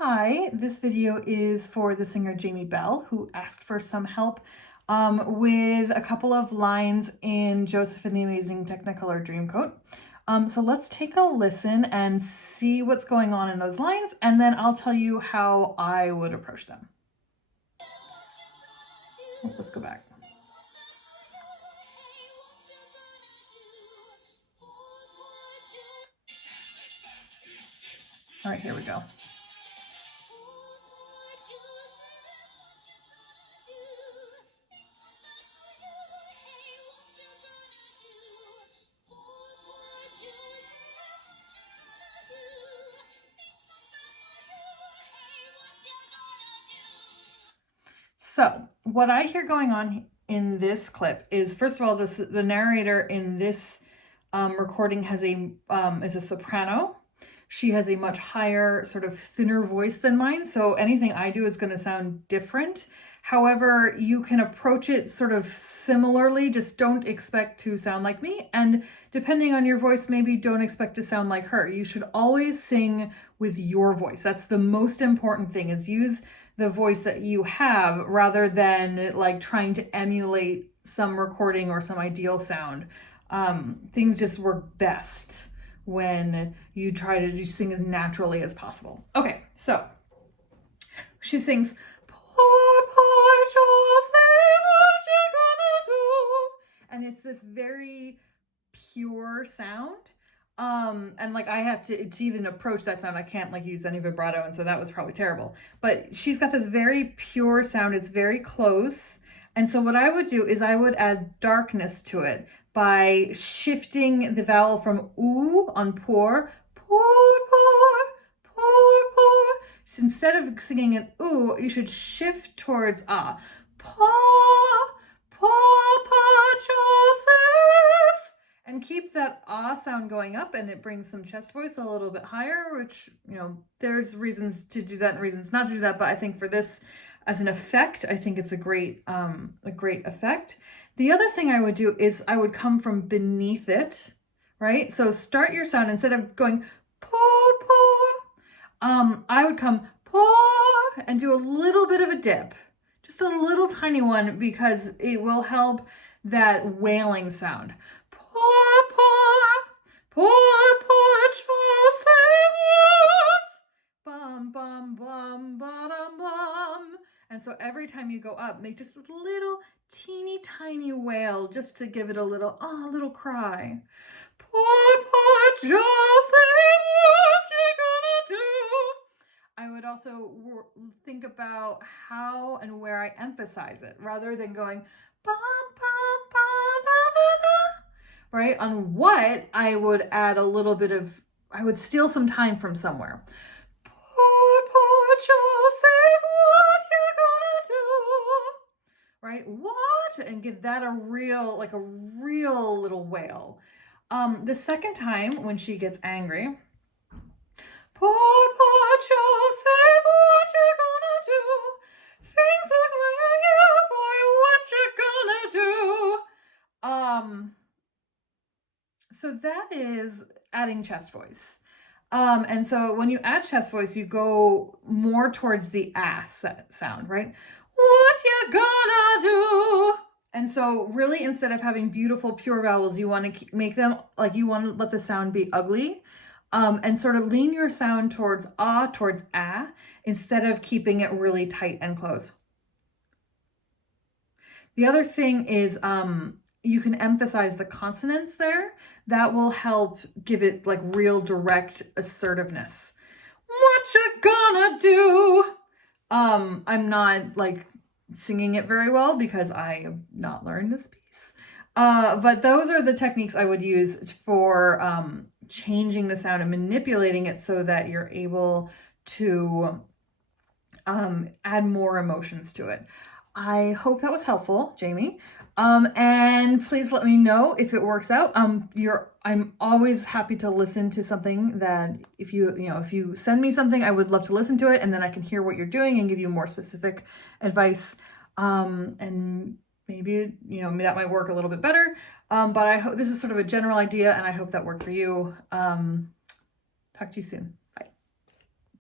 Hi, this video is for the singer Jamie Bell, who asked for some help with a couple of lines in Joseph and the Amazing Technicolor Dreamcoat. So let's take a listen and see what's going on in those lines, and then I'll tell you how I would approach them. Let's go back. All right, here we go. So what I hear going on in this clip is, first of all, the narrator in this recording has is a soprano. She has a much higher, sort of thinner voice than mine, so anything I do is going to sound different. However, you can approach it sort of similarly, just don't expect to sound like me. And depending on your voice, maybe don't expect to sound like her. You should always sing with your voice. That's the most important thing, is use the voice that you have rather than like trying to emulate some recording or some ideal sound. Things just work best when you try to just sing as naturally as possible. Okay, so she sings, "Poor, poor Joseph, what you gonna do?" And it's this very pure sound. And like I have to even approach that sound, I can't like use any vibrato, and so that was probably terrible. But she's got this very pure sound, it's very close. And so what I would do is I would add darkness to it by shifting the vowel from oo on poor, poor, poor, poor, poor. So instead of singing an oo, you should shift towards ah. Pa, pa, Joseph. And keep that ah sound going up, and it brings some chest voice a little bit higher, which, you know, there's reasons to do that and reasons not to do that. But I think for this, as an effect, I think it's a great effect. The other thing I would do is I would come from beneath it, right? So start your sound, instead of going poo poo, I would come poo and do a little bit of a dip, just a little tiny one, because it will help that wailing sound. Poor, poor, poor, poor Joseph, bum, bum, bum, ba-dum, bum. And so every time you go up, make just a little teeny tiny wail, just to give it a little cry. Poor, poor Joseph, what you gonna do? I would also think about how and where I emphasize it, rather than going bum, bum, bum, da, da, da. Right? On what, I would add a little bit of, I would steal some time from somewhere. Poor, poor Joseph, what you gonna do? Right? What? And give that a real little wail. The second time, when she gets angry, poor, poor Joseph, what you gonna do? Things look like you, boy, what you gonna do? So that is adding chest voice. And so when you add chest voice, you go more towards the ass sound, right? What you gonna do? And so really, instead of having beautiful pure vowels, you want to make them like, you want to let the sound be ugly. And sort of lean your sound towards ah, towards ah, instead of keeping it really tight and close. The other thing is, you can emphasize the consonants there. That will help give it like real direct assertiveness. What you gonna do? I'm not like singing it very well because I have not learned this piece. But those are the techniques I would use for changing the sound and manipulating it so that you're able to add more emotions to it. I hope that was helpful, Jamie. And please let me know if it works out. I'm always happy to listen to something that if you send me something, I would love to listen to it, and then I can hear what you're doing and give you more specific advice. And maybe, that might work a little bit better. But I hope this is sort of a general idea, and I hope that worked for you. Talk to you soon.